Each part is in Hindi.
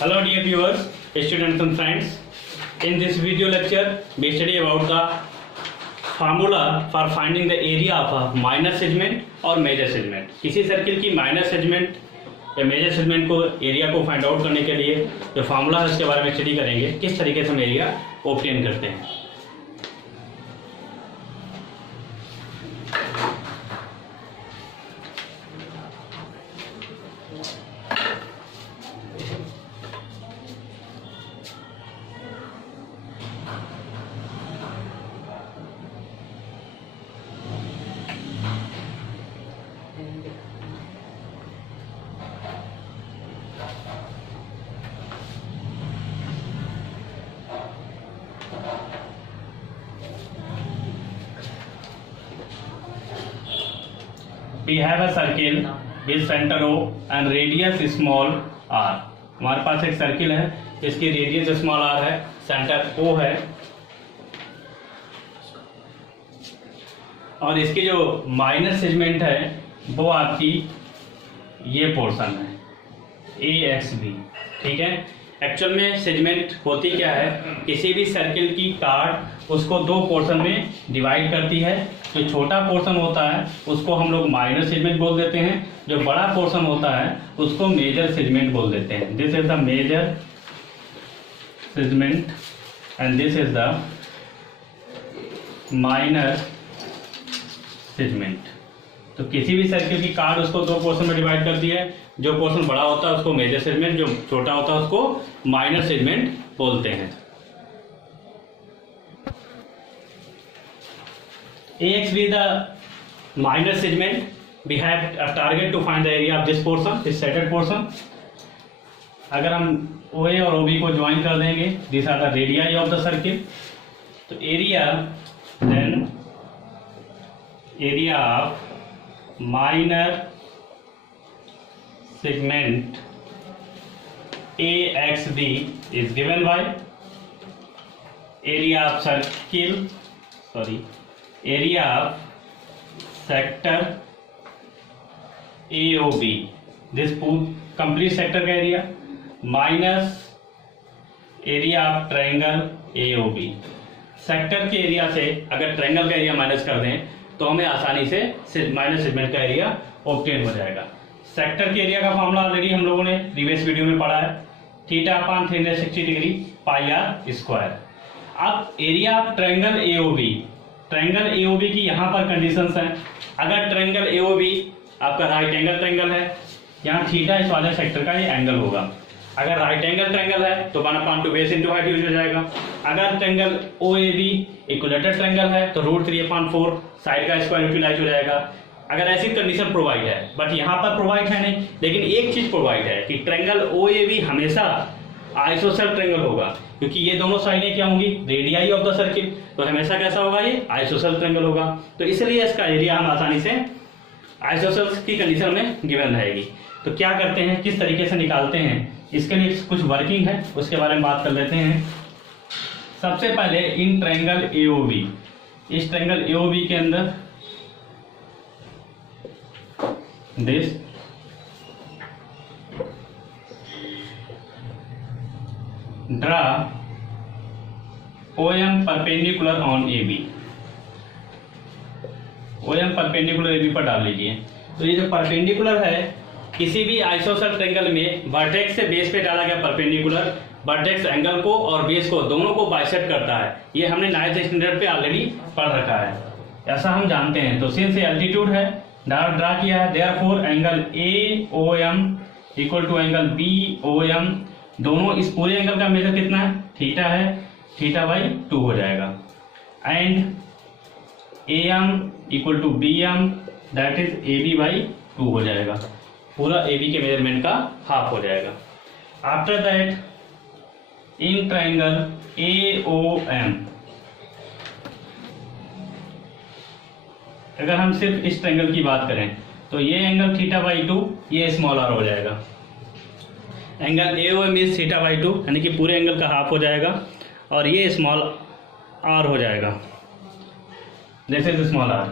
Hello dear viewers, students and friends. In this video lecture, we study about the formula for finding the area of a minor segment और मेजर सेगमेंट। किसी सर्किल की माइनर सेगमेंट या मेजर सेगमेंट को एरिया को फाइंड आउट करने के लिए जो फार्मूला है उसके बारे में स्टडी करेंगे, किस तरीके से हम एरिया ऑब्टेन करते हैं। We have a circle with center O and radius small r। हमारे पास एक सर्किल है, इसकी रेडियस स्मॉल r है, सेंटर O है और इसकी जो माइनर सेगमेंट है वो आपकी ये पोर्शन है AXB। ठीक है, एक्चुअल में सेगमेंट होती क्या है, किसी भी सर्किल की कार्ड उसको दो पोर्शन में डिवाइड करती है। जो छोटा पोर्शन होता है उसको हम लोग माइनर सेगमेंट बोल देते हैं, जो बड़ा पोर्शन होता है उसको मेजर सेगमेंट बोल देते हैं। This is the major segment and this is the minor segment. तो किसी भी सर्किल की कार्ड उसको दो पोर्शन में डिवाइड करती है, जो पोर्शन बड़ा होता है उसको मेजर सेगमेंट, जो छोटा होता है उसको माइनर सेगमेंट बोलते हैं। AXB is the minor segment. We have a target to find the area of this portion, this setted portion. अगर हम OA और OB को ज्वाइन कर देंगे, these are the radii of the circle. तो area of minor segment AXB is given by area of sector AOB, this complete sector का area minus area of triangle AOB। Sector के एरिया से अगर ट्रायंगल का एरिया माइनस कर दें तो हमें आसानी से माइनर सेगमेंट का एरिया ऑब्टेन हो जाएगा। सेक्टर के एरिया का फॉर्मूला ऑलरेडी हम लोगों ने प्रीवियस वीडियो में पढ़ा है, θ/360 डिग्री पाई r स्क्वायर। अब एरिया ऑफ ट्रायंगल AOB की यहाँ पर कंडीशंस हैं। अगर ट्रायंगल AOB आपका राइट एंगल ट्रायंगल है, यहाँ थीटा इस वाले सेक्टर का ये एंगल होगा। अगर राइट एंगल ट्रायंगल है तो 1/2 बेस इंटू हाइट यूज हो जाएगा। अगर ट्रायंगल OAB इक्विलेटरल ट्रायंगल है तो √3/4 साइड का स्क्वायर यूटिलाइज हो जाएगा। अगर ऐसी कंडीशन प्रोवाइड है, बट यहाँ पर प्रोवाइड है नहीं, लेकिन एक चीज प्रोवाइड है कि ट्रायंगल OAB हमेशा आइसोसेल ट्रायंगल होगा, क्योंकि ये दोनों साइडें क्या होंगी, रेडियाई ऑफ द सर्किल, तो हमेशा कैसा होगा, ये आइसोसेल ट्रायंगल होगा। तो इसलिए इसका एरिया हम आसानी से आइसोसेल्स की कंडीशन में गिवन रहेगी। तो क्या करते हैं, किस तरीके से निकालते हैं, इसके लिए कुछ वर्किंग है, उसके बारे में बात कर लेते हैं। सबसे पहले इन ट्रायंगल AOB, इस ट्रायंगल AOB के अंदर this draw OM perpendicular on AB। OM perpendicular AB पर डाल लीजिए। तो ये जो परपेंडिकुलर है, किसी भी आइसोसेल ट्रायंगल में वर्टेक्स से बेस पे डाला गया परपेंडिकुलर वर्टेक्स एंगल को और बेस को दोनों को बाइसेक्ट करता है। ये हमने 9th स्टैंडर्ड पे ऑलरेडी पढ़ रखा है, ऐसा हम जानते हैं। तो सिंस एल्टीट्यूड है, ड्रा किया है, therefore angle AOM equal to angle BOM, दोनों इस पूरे एंगल का मेजर कितना है, थीटा है, θ/2 हो जाएगा। And AM equal to BM that is AB/2 हो जाएगा। पूरा AB के मेजरमेंट का हाफ हो जाएगा। After that in triangle AOM, अगर हम सिर्फ इस ट्रायंगल की बात करें तो ये एंगल θ/2, ये स्मॉल r हो जाएगा। एंगल AOM इज θ/2, यानी कि पूरे एंगल का हाफ हो जाएगा, और ये स्मॉल r हो जाएगा। This is small r।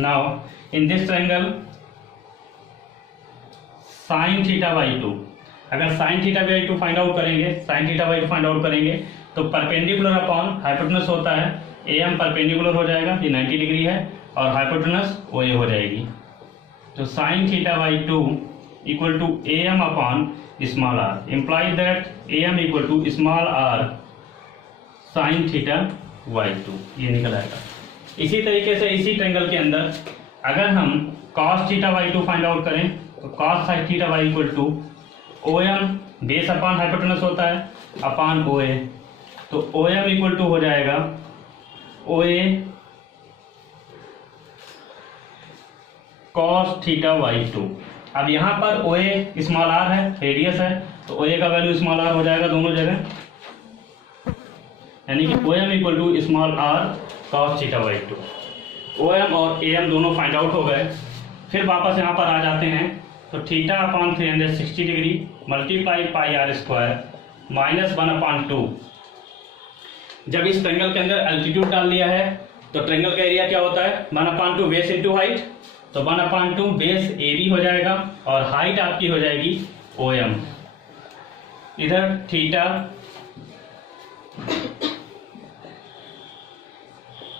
Now in this triangle sine theta by 2। अगर sine theta by 2 find out करेंगे, sine theta by 2 find out करेंगे तो परपेंडिकुलर अपॉन हाइपोटेनस होता है, AM परपेंडिकुलर हो जाएगा, ये 90 डिग्री है, और हाइपोटेनस OA हो जाएगी। तो sine theta by 2 equal to AM upon small r, imply that AM equal to small r sine theta by 2, ये निकल आएगा। इसी तरीके से इसी ट्रायंगल के अंदर अगर हम cos theta by 2 find out करें तो cos sine theta by equal to OM base upon hypotenuse होता है अपॉन OA, तो OM इक्वल टू हो जाएगा OA cos थीटा बाई 2। अब यहाँ पर OA स्मॉल आर है, रेडियस है, तो OA का वैल्यू स्मॉल आर हो जाएगा दोनों जगह, यानी कि OM equal to small r cos theta by 2। OM और AM दोनों फाइंड आउट हो गए। फिर वापस यहाँ पर आ जाते हैं, तो theta upon 360 degree multiply pi r square minus 1/2। जब इस ट्रायंगल के अंदर एल्टीट्यूड डाल दिया है तो ट्रायंगल का एरिया क्या होता है, 1/2 बेस इंटू हाइट, तो 1/2 बेस AB हो जाएगा और हाइट आपकी हो जाएगी OM। इधर थीटा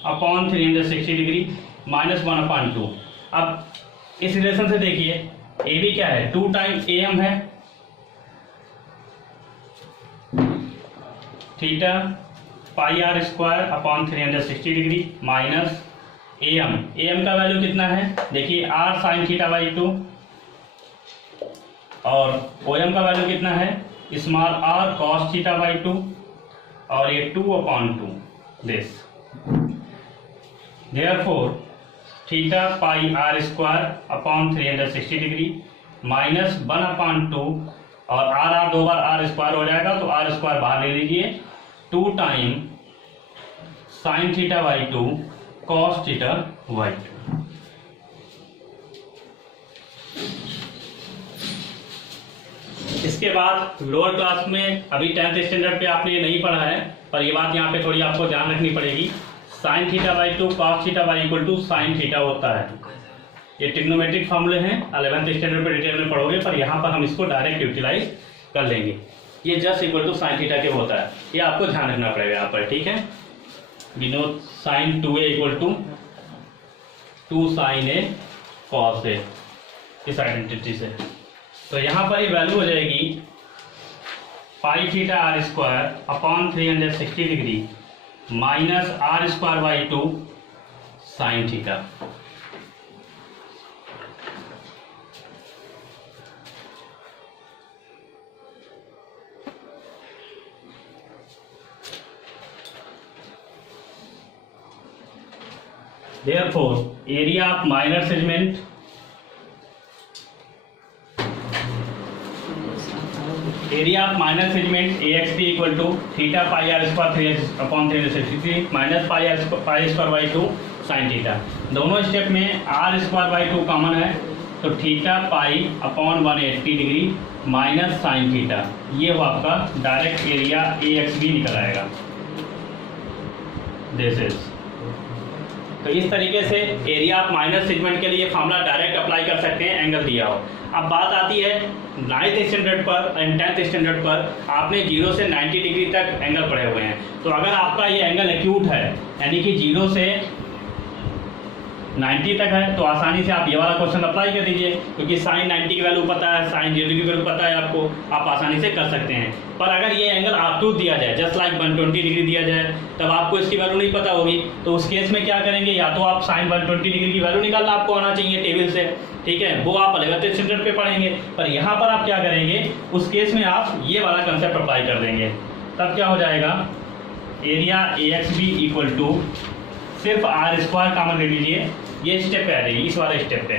अपॉन 360 डिग्री माइनस 1/2। अब इस रिलेशन से देखिए AB क्या है, 2 टाइम्स AM है, theta pi r square upon 360 degree minus AM का वैल्यू कितना है, देखिए R साइन थीटा बाई 2, और OM का वैल्यू कितना है, small r cos theta by 2, और ये 2/2 this. Therefore theta pi r square upon 360 degree minus 1/2, और R दो बार R स्क्वायर हो जाएगा तो R स्क्वायर बाहर ले लीजिए, 2 time sign theta by 2 cos theta by 2। इसके बाद लोअर क्लास में अभी 10th स्टैंडर्ड पे आपने ये नहीं पढ़ा है, पर ये बात यहाँ पे थोड़ी आपको ध्यान रखनी पड़ेगी। Sine theta by 2 cos theta by equal to sine theta होता है। ये ट्रिग्नोमेट्रिक फॉर्मूले हैं, 11th स्टैंडर्ड पे डिटेल में पढ़ोगे, पर यहाँ पर हम इसको डायरेक्ट यूटिलाइज कर लेंगे। ये just equal to sine theta के होता है, ये आपको ध्यान रखना पड़ेगा यहाँ पर, ठीक है। Denote sine 2A equal to 2 sine A cos A, इस आइडेंटिटी से। तो यहाँ पर ये वैल्यू हो जाएगी pi theta R square upon 360 degree minus R square by 2 sine theta. Therefore, area of minor segment AXP equal to theta pi r square upon 360 minus pi square by 2 sin theta. दोनों स्टेप में r स्क्वायर बाई 2 कॉमन है, तो theta pi upon 180 degree minus sine theta, ये वो आपका डायरेक्ट एरिया AXB निकल आएगा। दिस इज, तो इस तरीके से एरिया ऑफ माइनर सेगमेंट के लिए फॉर्मूला डायरेक्ट अप्लाई कर सकते हैं, एंगल दिया हो। अब बात आती है 9th स्टैंडर्ड पर एंड 10th स्टैंडर्ड पर आपने 0 से 90 डिग्री तक एंगल पढ़े हुए हैं, तो अगर आपका ये एंगल एक्यूट है, यानी कि 0 से 90 तक है, तो आसानी से आप ये वाला क्वेश्चन अप्लाई कर दीजिए, क्योंकि साइन 90 की वैल्यू पता है, साइन 0 की वैल्यू पता है आपको, आप आसानी से कर सकते हैं। पर अगर ये एंगल ऑब्टूज दिया जाए, जस्ट लाइक 120 डिग्री दिया जाए, तब आपको इसकी वैल्यू नहीं पता होगी, तो उस केस में क्या करेंगे, या तो आप साइन 120 डिग्री की वैल्यू निकालना आपको आना चाहिए टेबल से, ठीक है, वो आप 11th स्टैंडर्ड पे पढ़ेंगे। पर यहाँ पर आप क्या करेंगे, उस केस में आप ये वाला कंसेप्ट अप्लाई कर देंगे, तब क्या हो जाएगा, एरिया AXB इक्वल टू सिर्फ R स्क्वायर कॉमन ले लीजिए, ये स्टेप पे आ जाएगी, इस वाले स्टेप पे।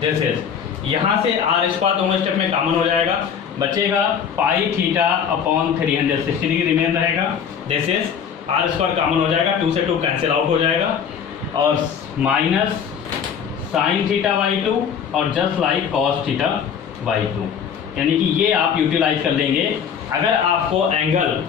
दिस इज, यहाँ से R स्क्वायर दोनों स्टेप में कॉमन हो जाएगा, बचेगा पाई थीटा अपॉन 360 डिग्री रिमेन रहेगा। This is, R square common हो जाएगा, 2 से 2 कैंसिल आउट हो जाएगा, और माइनस साइन थीटा बाई 2 और just like cos theta by 2, यानी कि ये आप यूटिलाइज कर लेंगे। अगर आपको एंगल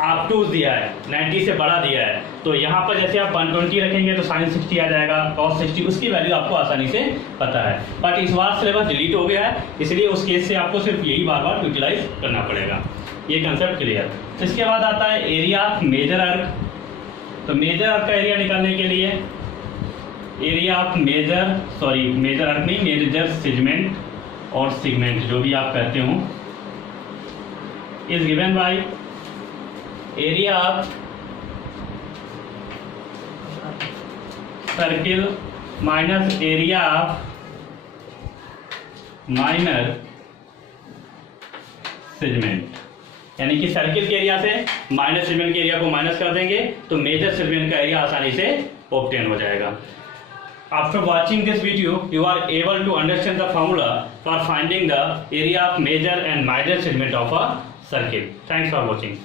आप टू दिया है, 90 से बड़ा दिया है, तो यहाँ पर जैसे आप 120 रखेंगे तो sin 60 आ जाएगा, cos 60, उसकी वैल्यू आपको आसानी से पता है। बट इस बार सिलेबस डिलीट हो गया है, इसलिए उस केस से आपको सिर्फ यही बार बार यूटिलाइज करना पड़ेगा। ये कंसेप्ट क्लियर। तो इसके बाद आता है एरिया ऑफ मेजर आर्क। तो मेजर आर्क का एरिया निकालने के लिए एरिया ऑफ मेजर आर्क नहीं, मेजर सेगमेंट और सेगमेंट जो भी आप कहते हो, is given by area of circle minus area of minor segment. यानी कि सर्किल के एरिया से माइनर सेगमेंट के एरिया को माइनस कर देंगे तो मेजर सेगमेंट का एरिया आसानी से ऑब्टेन हो जाएगा। After watching this video, you are able to understand the formula for finding the area of major and minor segment of a circle. Thanks for watching.